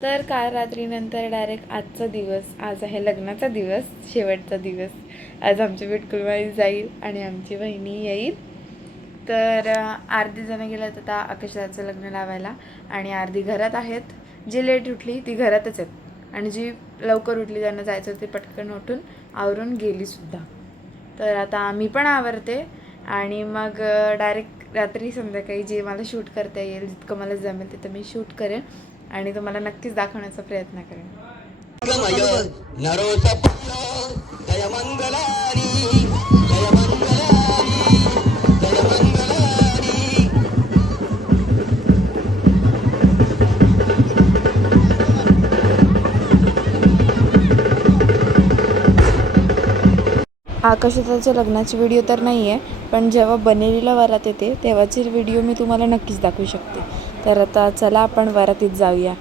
तर काल रात्रीनंतर डायरेक्ट आजचा दिवस, आज आहे लग्नाचा दिवस, शेवटचा दिवस. आज आमची बिटकुलमाई जाईल आणि आमची बहिणी येईल. तर अर्धी जणं गेल्यात आता आकाशाचं लग्न लावायला आणि अर्धी घरात आहेत. जी लेट उठली ती घरातच आहेत आणि जी लवकर उठली ज्यांना जायचं ती पटकन उठून आवरून गेलीसुद्धा. तर आता मी पण आवरते आणि मग डायरेक्ट रात्री संध्याकाळी जे मला शूट करता येईल, जितकं मला जमेल तिथं मी शूट करेन आणि तुम्हाला नक्कीच दाखवण्याचा प्रयत्न करेन. आकाशाच्या लग्नाची व्हिडिओ तर नाही आहे, पण जेव्हा बनेलीला वरात येते तेव्हाची व्हिडिओ मी तुम्हाला नक्कीच दाखवू शकते. तर आता चला आपण वरातीत जाऊया.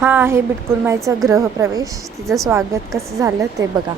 हा आहे बिटकुलमाईचा गृहप्रवेश. तिचं स्वागत कसं झालं ते बघा.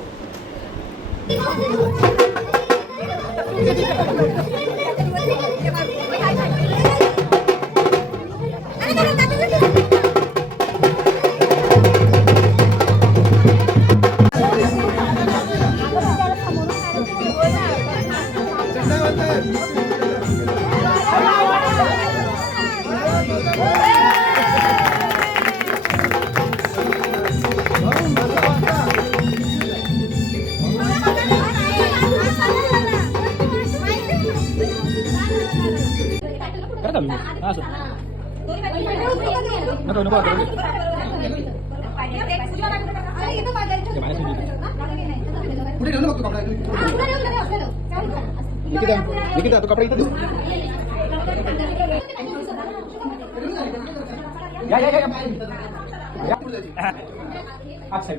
निकिता तो कपडा इथं दिसतो. या या या अच्छा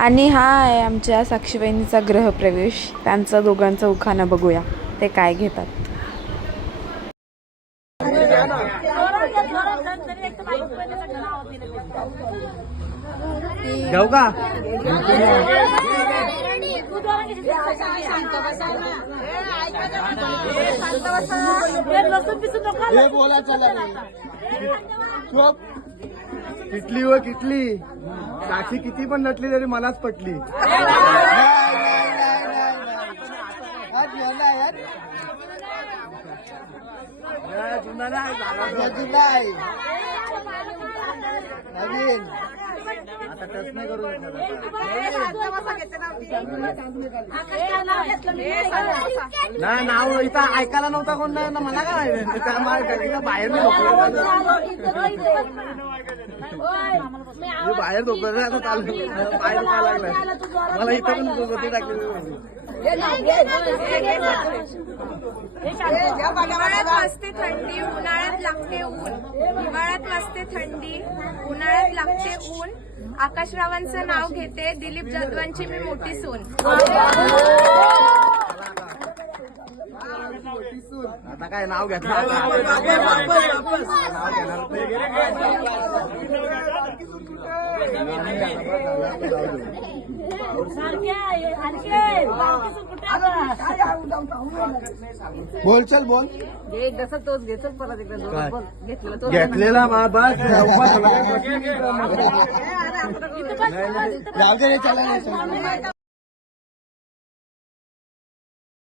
आणि हा आहे आमच्या साक्षीबाईंचा गृहप्रवेश. त्यांचा दोघांचा उखाणा बघूया ते काय घेतात. जाऊ का बोला चला किटली व किटली साक्षी किती पण नटली तरी मलाच पटली. आता टच नाही करू नाही नाव इथं ऐकायला नव्हता कोण ना मला काय माहिती बाहेर बाहेर झोपलं आता चालू बाहेर दुखायला लागलाय मला इथं पण झोपती टाकली. हिवाळ्यात वाजते थंडी उन्हाळ्यात लागते ऊन. हिवाळ्यात वाजते थंडी उन्हाळ्यात लागते ऊन. आकाशरावांचं नाव घेते दिलीप जाधवांची मी मोठी सून. आता काय नाव घेतलं बोल चल बोल घेतलेला बस जाऊ दे रे, चला रे, चला.